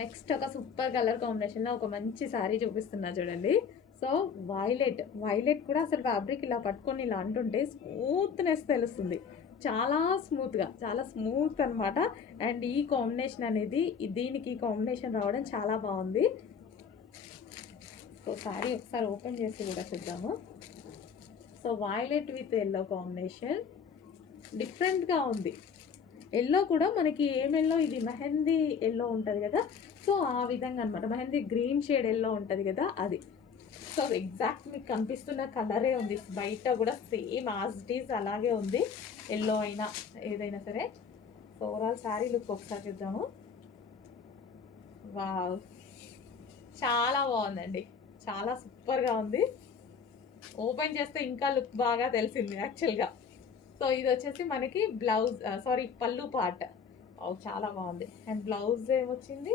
Next ఒక super colour కాంబినేషన్లో ఒక మంచి శారీ చూపిస్తున్నా చూడండి. సో వైలెట్ కూడా అసలు ఫ్యాబ్రిక్ ఇలా పట్టుకొని ఇలా అంటుంటే స్మూత్నెస్ తెలుస్తుంది. చాలా స్మూత్గా, చాలా స్మూత్ అనమాట. అండ్ ఈ కాంబినేషన్ అనేది దీనికి కాంబినేషన్ రావడం చాలా బాగుంది. సో శారీ ఒకసారి ఓపెన్ చేసి కూడా చూద్దాము. So violet with yellow combination డిఫరెంట్గా ఉంది. ఎల్లో కూడా మనకి ఏం ఎల్లో, ఇది మెహందీ ఎల్లో ఉంటుంది కదా, సో ఆ విధంగా అనమాట. మెహందీ గ్రీన్ షేడ్ ఎల్లో ఉంటుంది కదా అది. సో ఎగ్జాక్ట్ మీకు కనిపిస్తున్న కలరే ఉంది బయట కూడా, సేమ్ యాజ్ ఇట్ ఈజ్ అలాగే ఉంది. ఎల్లో అయినా ఏదైనా సరే. సో ఓవరాల్ శారీ లుక్ ఒకసారి చూద్దాము. వావ్, చాలా బాగుందండి, చాలా సూపర్గా ఉంది. ఓపెన్ చేస్తే ఇంకా లుక్ బాగా తెలిసింది యాక్చువల్గా. సో ఇది వచ్చేసి మనకి బ్లౌజ్, సారీ పళ్ళు పార్ట్. చాలా బాగుంది. అండ్ బ్లౌజ్ ఏమొచ్చింది,